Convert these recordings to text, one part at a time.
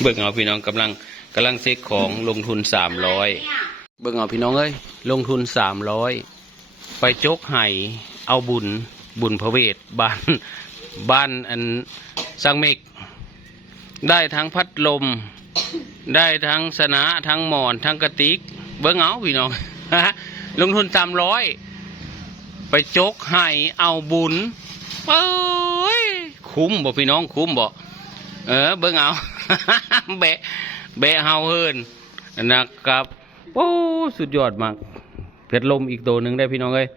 เบิ่งเอาพี่น้องกำลังเซ็กของลงทุน300เบิ่งเอาพี่น้องเอ้ยลงทุน300ไปจกไห่เอาบุญพระเวทบ้านอันสังเมกได้ทั้งพัดลมได้ทั้งสนะทั้งหมอนทั้งกระติกเบิ่งเอาพี่น้อง ลงทุน300ไปจกไห่เอาบุญเอ้ยคุ้มบ่พี่น้องคุ้มบ่เบิ่งเอา แบะเฮาเฮินนะครับโอ้สุดยอดมากเพชรลมอีกตัวหนึ่งได้พี่น้องเอ้ย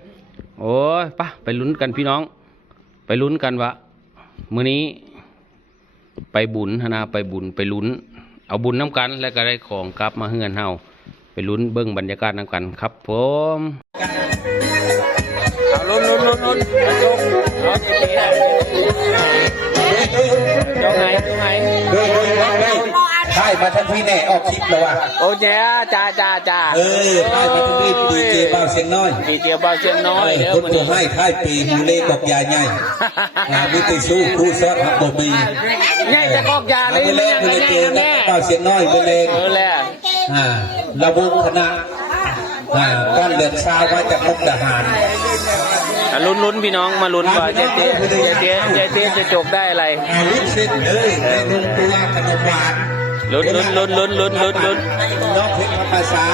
โอ้ยไปลุ้นกันพี่น้องไปลุ้นกันวะมื้อนี้ไปบุญนะไปบุญไปลุ้นเอาบุญน้ำกันแล้วก็ได้ของกลับมาเฮือนเฮาไปลุ้นเบิ้งบรรยากาศน้ำกันครับผมเอาลุ้นเจ้าไงใช่มาทั้งพี่แน่ออกคลิปแล้วว่ะโอ้จ้าใช่มาทั้งพี่ดีเจเบาเสียงน้อยคนตัวให้ค่ายปีมูเล่กอกยาใหญ่งานวิธีสู้คู่ซอดหักบมีใหญ่จะกอกยาเลยเล่นเจเบาเสียงน้อยเป็นเลงระบุคณะก้อนเดือดชาวว่าจะมุกดาหารลุ้นพี่น้องมาลุ้นว่าเจ๊จะจบได้อะไรลุ้นเส้นเลยลุ้นตัวขนมหวานลุ้นน้องเพชรภาษา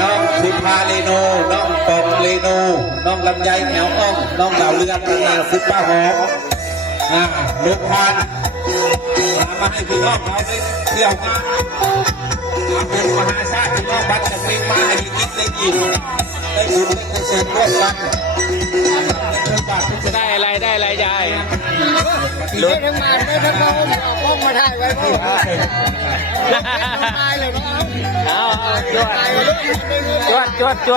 น้องสุภาเลโนน้องปองเลโนน้องลำไยแหวอ้อมน้องเหล่าเรือนซุปป้าหอมลูกพันมาให้พี่น้องเราได้เที่ยวมาเป็นมหาชาติพี่น้องบัตรจะเป็นมาให้กินได้กินได้บุญได้กุศลร่วมกันได้อะไรยายลุ้นทั้งมาได้ทั้งเราเอาป้องมาถ่ายไว้พ่อตายเลยน้องจวด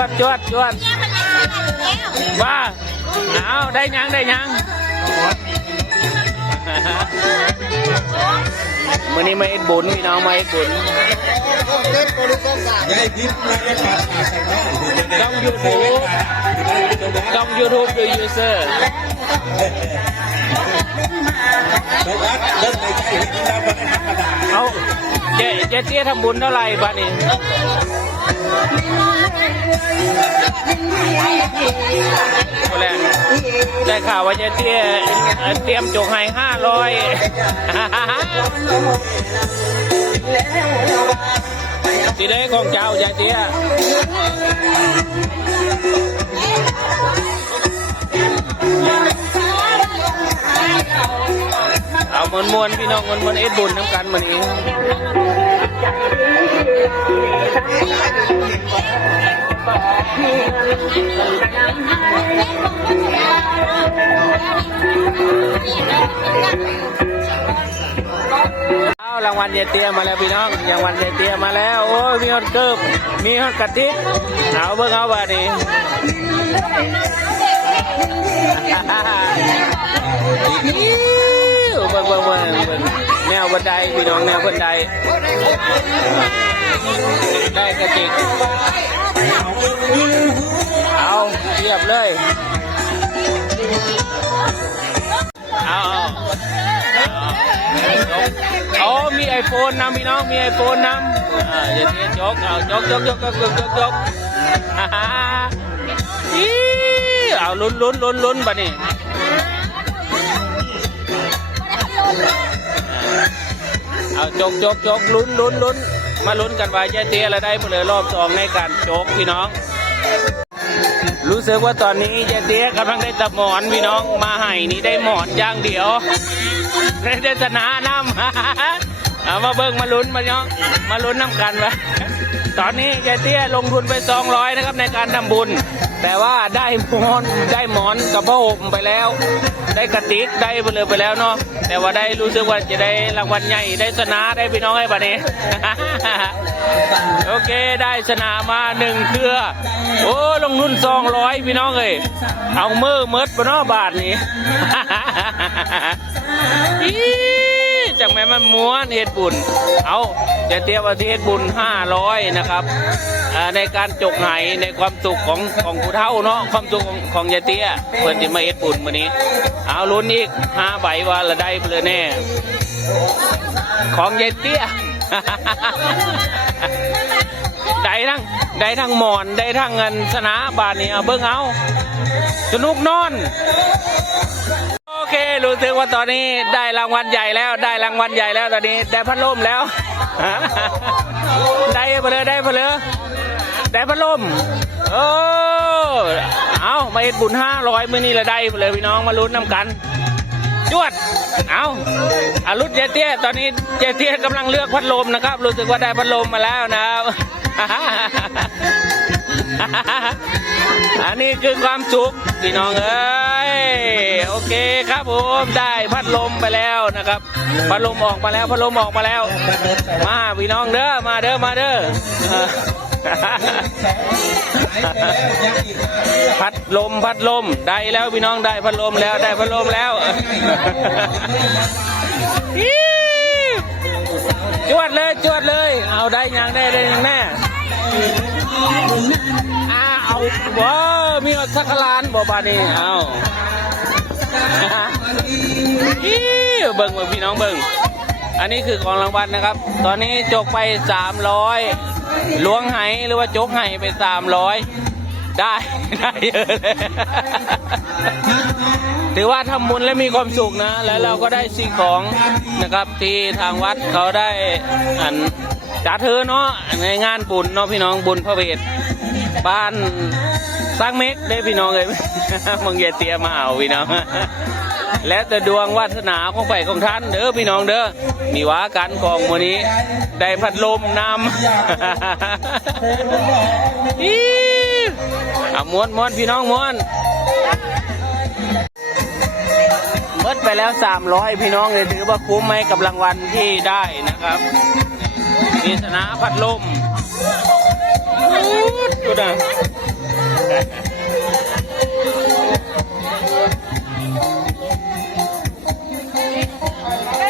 ว่าเอาได้ยังมื่อนี้มาเอ็ดบุญพี่น้องมาเอ็ดบุญต้องยูทูบดูยูเซอร์เอาเจ๊ทำบุญเท่าไหร่บ้านี้ได้ข่าวว่าเจ๊เตรียมจกให้500สิได้ของเจ้าเจ๊เอามวนพี่น้องมวนเอ็ดบุญน้ำกันมานี้เอารางวัลเยเตียมาแล้วพี่น้องรางวัลเยเตียมาแล้วโอ้ยมีฮอตเกิบมีฮอตกระติกเอาเบิ่งเอาบ้านี้เบิ่งแนวบันไดพี่น้องแนวบันไดได้กระติกเอาเทียบเลยเอามีไอโฟนนำพี่น้องมีไอโฟนนำอย่าเทียนจกเอาจกเอาลุ้นบัดนี้เอาจกลุ้นมาลุ้นกันว่าเจ๊อะไรได้เปลือรอบ2ในการจกพี่น้องรู้สึกว่าตอนนี้เจ๊กำลังได้ตับหมอนพี่น้องมาให้นี่ได้หมอนอย่างเดียวได้ชนะน้ำเอามาเบิ่งมาลุ้นมาเนาะมาลุ้นน้ำกันวะตอนนี้เจ๊ลงทุนไป200นะครับในการทำบุญแต่ว่าได้หมอนกับผ้าห่มไปแล้วได้กระติกได้ไปแล้วเนาะแต่ว่าได้รู้สึกว่าจะได้รางวัลใหญ่ได้ชนะได้พี่น้องให้บัดนี้ โอเคได้ชนะมา1เครือโอ้ลงทุน200พี่น้องเอ้ยเอามือเมิดบนบาทนี้ จากแม่มันม้วนเฮ็ดบุญเอาจะเตรียมว่าที่เฮ็ดบุญ500นะครับในการจกไหในความสุขของผู้เฒ่าเนาะความสุขของยายเตี้ยเพื่อนที่มาเฮ็ดบุญวันนี้เอาลุ้นอีก5 ใบว่าละได้เพื่อแน่ ของยายเตี้ย ได้ทั้งหมอนได้ทั้งเงินสนาบาทนี่เอาเบิ่งเอาสนุกนอนโอเครู้สึกว่าตอนนี้ได้รางวัลใหญ่แล้วได้รางวัลใหญ่แล้วตอนนี้ได้พัดลมแล้ว ได้ไปเลยได้ไปเลยได้พัดลมเอามาเอ็ดบุญ500มื้อนี้ละได้ไปเลยพี่น้องมาลุ้นน้ำกันจวดเอาอารุษเจเตี้ยตอนนี้เจเตี้ยกำลังเลือกพัดลมนะครับรู้สึกว่าได้พัดลมมาแล้วนะครับ อันนี้คือความสุขพี่น้องเอ้ยโอเคครับผมได้พัดลมไปแล้วนะครับพัดลมออกมาแล้วพัดลมออกมาแล้วมาพี่น้องเด้อมาเด้อมาเด้อ พัดลมได้แล้วพี่น้องได้พัดลมแล้วได้พัดลมแล้ว จวดเลยเอาได้ยังได้ยังแน่เอาว้ามีสักล้านบ่บานี่เอาเบิ่งพี่น้องเบิ่งอันนี้คือของรางวัลนะครับตอนนี้จกไป300ล้วงไหหรือว่าจกไหไป300ได้เยอะเลยถือว่าทำบุญและมีความสุขนะแล้วเราก็ได้สิ่งของนะครับที่ทางวัดเขาได้จัดเธอเนาะในงานบุญเนาะพี่น้องบุญพระเวทบ้านสร้างเมกได้พี่น้องเลย มึงอย่าเตรียมมาเอาพี่น้อง และแต่ดวงวาสนาของไปของท่านเด้อพี่น้องเด้อมีว่าการของวันนี้ได้พัดลมนำ ม้วนพี่น้องม้วนเบิดไปแล้ว300พี่น้องเลยถือว่าคุ้มไหมกับรางวัลที่ได้นะครับมีชนะพัดลมดูนะ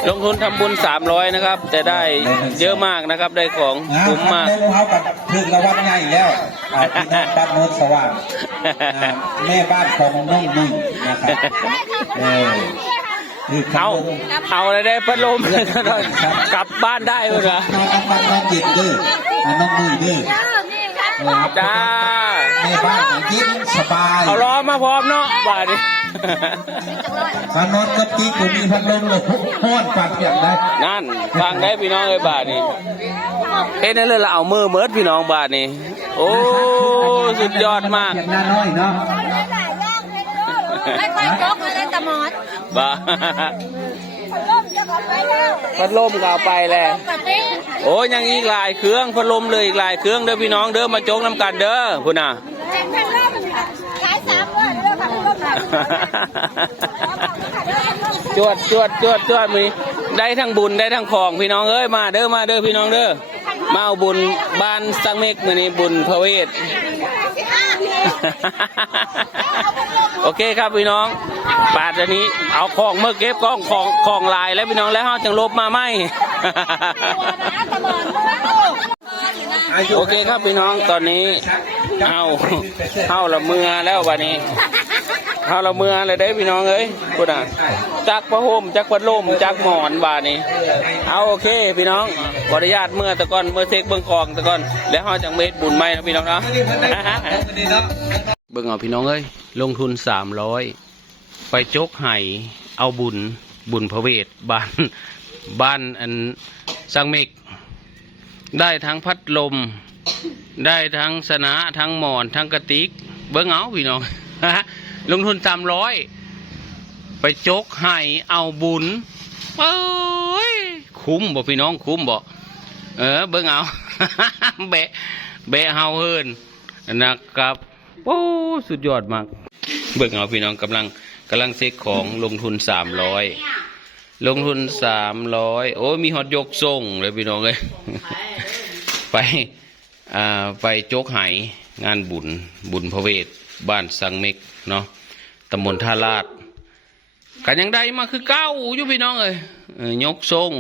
ลงทุนทำบุญ300นะครับแต่ได้เยอะมากนะครับได้ของคุ้มมากเขากับถึงรางวัลใหญ่แล้วพี่น้องบ้านโนนสว่างแม่บ้านของน้องมึงนะครับเอาอะไรได้พัดลมกลับบ้านได้เลยเหรอน้องจิตดื้อน้องมึงดื้อจ้าแม่บ้านของกินสบายเอาล้อมาพร้อมเนาะบ้านนี้มานอนกับตีกูมีพัดลมเลยห้อนปากอย่างได้นั่นฟังได้พี่น้องเลยบาทนี้นั่นเลยเราเอามือเมิดพี่น้องบาทนี้โอ้สุดยอดมากหน้าน้อยเนาะไม่ค่อยจกเลยแต่หมดบ้าพัดลมก็เอาไปแล้วโอ้ยังอีกหลายเครื่องพัดลมเลยอีกหลายเครื่องเด้อพี่น้องเด้อมาโจกน้ำกันเด้อพุ่นน่ะจวดมีได้ทั้งบุญได้ทั้งของพี่น้องเอ้ยมาเด้อพี่น้องเด้อมาเอาบุญบ้านสังเมกมื้อนี้บุญพระเวท โอเคครับพี่น้องปาดอันนี้เอาของเมื่อเก็บของลายแล้วพี่น้องแล้วเฮาจังลบมาไหม โอเคครับพี่น้องตอนนี้เอาละเมือแล้ววันนี้เอาละเมือเลยได้พี่น้องเอ้ยพูดอ่ะจักพระห่มจักพัดลมจักหมอนบาทนี้เอาโอเคพี่น้องขออนุญาตเมื่อตะก้อนเมื่อเทคเบื้องกองตะก้อนแล้วเฮาจังเม็ดบุญไหมนะพี่น้องเนาะ เบิ่งเอาพี่น้องเอ้ยลงทุน300ไปจกไห่เอาบุญพระเวทบ้านอันสังเมกได้ทั้งพัดลมได้ทั้งสนะทั้งหมอนทั้งกระติกเบิ่งเอาพี่น้อง ลงทุน300ไปจกไห่เอาบุญเอ้ยคุ้มบ่พี่น้องคุ้มบ่เบิ่งเอา แบะเฮาเฮินนะครับโอ้สุดยอดมากเบิ่งเอาพี่น้องกำลังเซ็กของลงทุน300ลงทุน300โอ้มีฮอตยกส่งเลยพี่น้องเลย ไปโจกไหงานบุญพระเวทบ้านสังเมกเนาะตำบลท่าลาดกันยังได้มาคือเก้าอยู่พี่น้องเลยยกส่ง